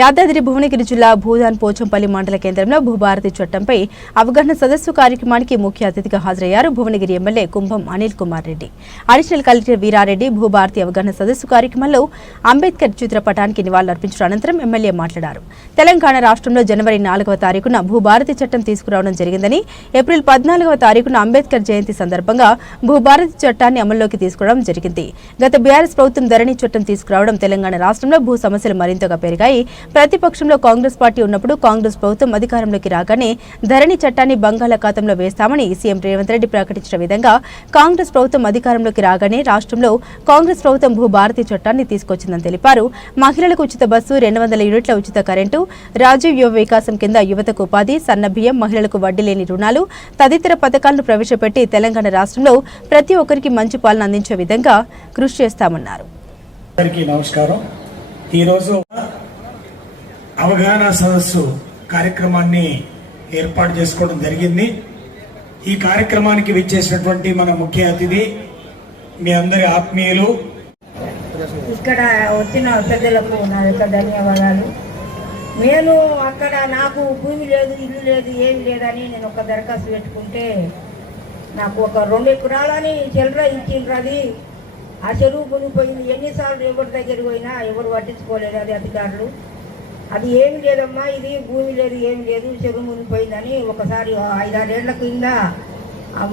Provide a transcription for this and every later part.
యాదాద్రి భువనగిరి జిల్లా భూదాన్ పోచంపల్లి మండల కేంద్రంలో భూభారతి చట్టంపై అవగాహన సదస్సు కార్యక్రమానికి ముఖ్య అతిథిగా హాజరయ్యారు Bhuvanagiri MLA Kumbham Anil Kumar Reddy. Additional collector Veerareddy Bhubharati అవగాహన సదస్సు కార్యక్రమంలో అంబేద్కర్ చిత్రపటానికి నివాళులర్పించిన అనంతరం ఎమ్మెల్యే మాట్లాడారు. తెలంగాణ రాష్ట్రంలో జనవరి నాలుగవ తారీఖున భూభారతి చట్టం తీసుకురావడం జరిగిందని ఏప్రిల్ పద్నాలుగవ తారీఖున అంబేద్కర్ జయంతి సందర్భంగా భూభారతి చట్టాన్ని అమల్లోకి తీసుకురావడం జరిగింది. గత బీఆర్ఎస్ ప్రభుత్వం ధరణి చట్టం తీసుకురావడం తెలంగాణ రాష్ట్రంలో భూ సమస్యలు మరింతగా పెరిగాయి. ప్రతిపక్షంలో కాంగ్రెస్ పార్టీ ఉన్నప్పుడు కాంగ్రెస్ ప్రభుత్వం అధికారంలోకి రాగానే ధరణి చట్టాన్ని బంగాళాఖాతంలో వేస్తామని సీఎం రేవంత్ రెడ్డి ప్రకటించిన విధంగా కాంగ్రెస్ ప్రభుత్వం అధికారంలోకి రాగానే రాష్ట్రంలో కాంగ్రెస్ ప్రభుత్వం భూభారతి చట్టాన్ని తీసుకొచ్చిందని తెలిపారు. మహిళలకు ఉచిత బస్సు రెండు వందల యూనిట్ల ఉచిత కరెంటు రాజీవ్ యువ వికాసం కింద యువతకు ఉపాధి సన్న బియ్యం మహిళలకు వడ్డీ లేని రుణాలు తదితర పథకాలను ప్రవేశపెట్టి తెలంగాణ రాష్ట్రంలో ప్రతి ఒక్కరికి మంచి పాలన అందించే విధంగా కృషి చేస్తామన్నారు. నమస్కారం. ఈరోజు అవగాహన సదస్సు కార్యక్రమాన్ని ఏర్పాటు చేసుకోవడం జరిగింది. ఈ కార్యక్రమానికి విచ్చేసినటువంటి మన ముఖ్య అతిథి మీ అందరి ఆత్మీయులు. ఇక్కడ వచ్చిన పెద్దలకు నా యొక్క ధన్యవాదాలు. నేను అక్కడ నాకు భూమి లేదు ఇల్లు లేదు ఏమి లేదని నేను ఒక దరఖాస్తు పెట్టుకుంటే నాకు ఒక రెండు ఎకరాలని చిల్లర ఇచ్చిండ్రు అది. ఆ చెరువు కొనిపోయింది ఎన్నిసార్లు ఎవరి దగ్గరికి పోయినా ఎవరు పట్టించుకోలేదు అది అధికారులు. అది ఏమి లేదమ్మా ఇది భూమి లేదు ఏమి లేదు చెరువు మునిగిపోయిందని ఒకసారి ఐదారేళ్ళ కింద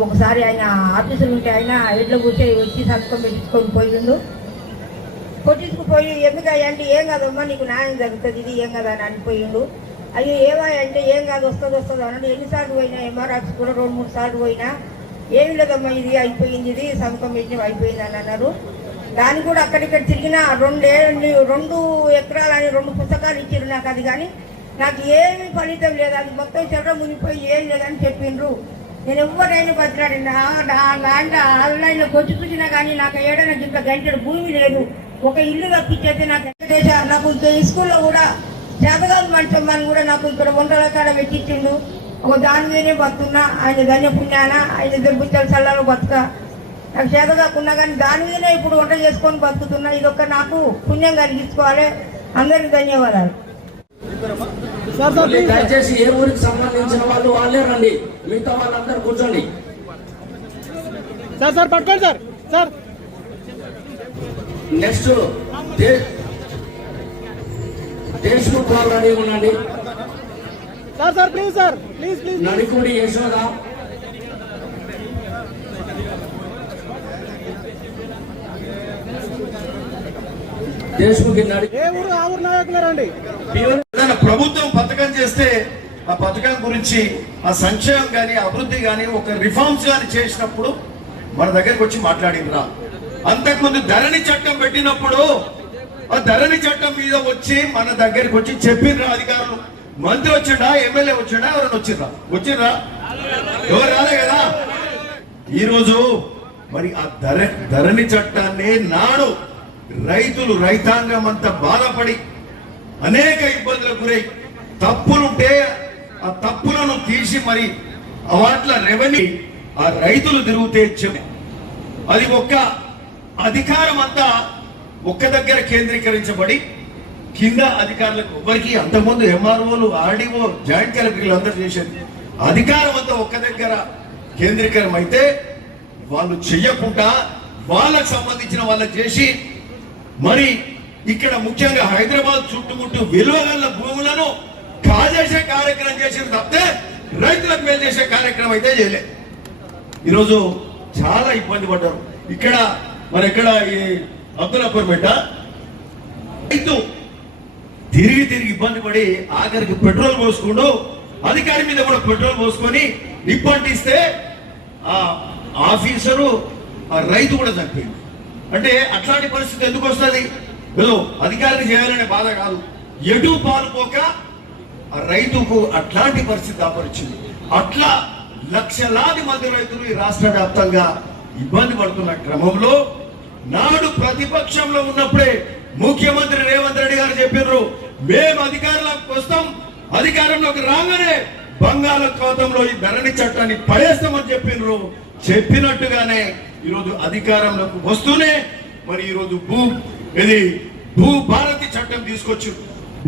ఒకసారి ఆయన ఆఫీసులు ఉంటే ఆయన ఎడ్ల కూర్చొని వచ్చి సంతకం పెట్టించుకొని పోయిండు. కొట్టించుకుపోయి ఎందుకయ్యా ఏం కాదమ్మా నీకు న్యాయం జరుగుతుంది ఇది ఏం కదా అని అనిపోయిండు. అయ్యో ఏమయ్యా అంటే ఏం కాదు వస్తుంది వస్తుంది అన్నాడు. ఎన్నిసార్లు పోయినా ఎంఆర్ కూడా రెండు మూడు సార్లు పోయినా ఏమి లేదమ్మా ఇది అయిపోయింది ఇది సంతకం పెట్టిన అయిపోయింది అని అన్నారు. దాన్ని కూడా అక్కడిక్కడ తిరిగిన రెండే రెండు ఎకరాలని రెండు పుస్తకాలు ఇచ్చారు నాకు అది కానీ. నాకు ఏమి ఫలితం లేదు. అది మొత్తం చెడ్డ మునిగిపోయి ఏం లేదని చెప్పిండ్రు. నేను ఎవరైనా బతిలాడినా. దాంట్లో ఆన్లైన్లో కొచ్చి చూసినా కానీ నాకు ఏడైనా ఇంత గంటడు భూమి లేదు. ఒక ఇల్లు తప్పించేస్తే నాకు వెంకటేశ నాకు స్కూల్లో కూడా జాతకాలు మంచం అని కూడా నాకు ఇక్కడ వంటల కాడ పెట్టించిండు ఒక దాని మీదనే బతున్నా ఆయన ధన్యపుణ్యాన ఆయన దుర్బుచ్చల చల్లలో బతుక. నాకు చేత కాకున్నా కానీ దాని మీదనే ఇప్పుడు వంట చేసుకొని బతుకుతున్నా. ఇది ఒక నాకు పుణ్యం కలిగించుకోవాలి. అందరికి ధన్యవాదాలు. దయచేసి ఏ ఊరికి సంబంధించిన వాళ్ళు వాళ్ళే రండి. మిగతా వాళ్ళందరూ కూర్చోండి. సార్ సార్ పట్టుకోండి సార్. సార్. నెక్స్ట్ దేశ్ముఖ్ వాళ్ళు రెడీ ఉండండి. Sir sir please sir. Please please Nadikudi Yashoda. దేశ్ముఖి ఏదైనా ప్రభుత్వం పథకం చేస్తే ఆ పథకం గురించి ఆ సంక్షేమం కానీ అభివృద్ధి కానీ ఒక రిఫార్మ్స్ కానీ చేసినప్పుడు మన దగ్గరికి వచ్చి మాట్లాడినరా అంతకుముందు ధరణి చట్టం పెట్టినప్పుడు ఆ ధరణి చట్టం మీద వచ్చి మన దగ్గరికి వచ్చి చెప్పిండ్రా అధికారులు. మంత్రి వచ్చిండా ఎమ్మెల్యే వచ్చిండా ఎవరైనా వచ్చిండ్రా? వచ్చిండ్రా? ఎవరు రాలే కదా? ఈరోజు మరి ఆ ధర ధరణి చట్టాన్ని నాడు రైతులు రైతాంగం అంతా బాధపడి అనేక ఇబ్బందులకు గురై తప్పులుంటే ఆ తప్పులను తీసి మరి వాట్ల రెవెన్యూ ఆ రైతులు తిరుగుతే చెప్. అది ఒక్క అధికారం అంతా ఒక్క దగ్గర కేంద్రీకరించబడి కింద అధికారులకు ఎవరికి అంతకుముందు ఎంఆర్ఓలు ఆర్డీఓ జాయింట్ కలెక్టర్లు అందరూ చేసేది. అధికారం అంతా ఒక్క దగ్గర కేంద్రీకరం అయితే వాళ్ళు చెయ్యకుండా వాళ్ళకు సంబంధించిన వాళ్ళకి చేసి మరి ఇక్కడ ముఖ్యంగా హైదరాబాద్ చుట్టుముట్టు విలువగల భూములను కాజేసే కార్యక్రమం చేసింది తప్పితే రైతులకు మేలు చేసే కార్యక్రమం అయితే చేయలే ఈరోజు చాలా ఇబ్బంది పడ్డారు. ఇక్కడ మరి ఇక్కడ ఈ అబ్దుల్లాపూర్ బిడ్డ రైతు తిరిగి తిరిగి ఇబ్బంది పడి ఆఖరికి పెట్రోల్ పోసుకుంటూ అధికారి మీద కూడా పెట్రోల్ పోసుకొని నిప్పంటిస్తే ఆ ఆఫీసరు ఆ రైతు కూడా చనిపోయింది. అంటే అట్లాంటి పరిస్థితి ఎందుకు వస్తుంది? ఏదో అధికారిని చేయాలనే బాధ కాదు. ఎటు పాలుపోక రైతుకు అట్లాంటి పరిస్థితి దాపరిచింది. అట్లా లక్షలాది మంది రైతులు ఈ రాష్ట్ర వ్యాప్తంగా ఇబ్బంది పడుతున్న క్రమంలో నాడు ప్రతిపక్షంలో ఉన్నప్పుడే ముఖ్యమంత్రి రేవంత్ రెడ్డి గారు చెప్పినారు మేము అధికారంలోకి వస్తాం అధికారంలోకి రాగానే బంగాళాఖాతంలో ఈ ధరణి చట్టాన్ని పడేస్తామని చెప్పినారు. చెప్పినట్టుగానే ఈరోజు అధికారంలోకి వస్తూనే మరి ఈరోజు భూ ఇది భూ భారతి చట్టం తీసుకొచ్చు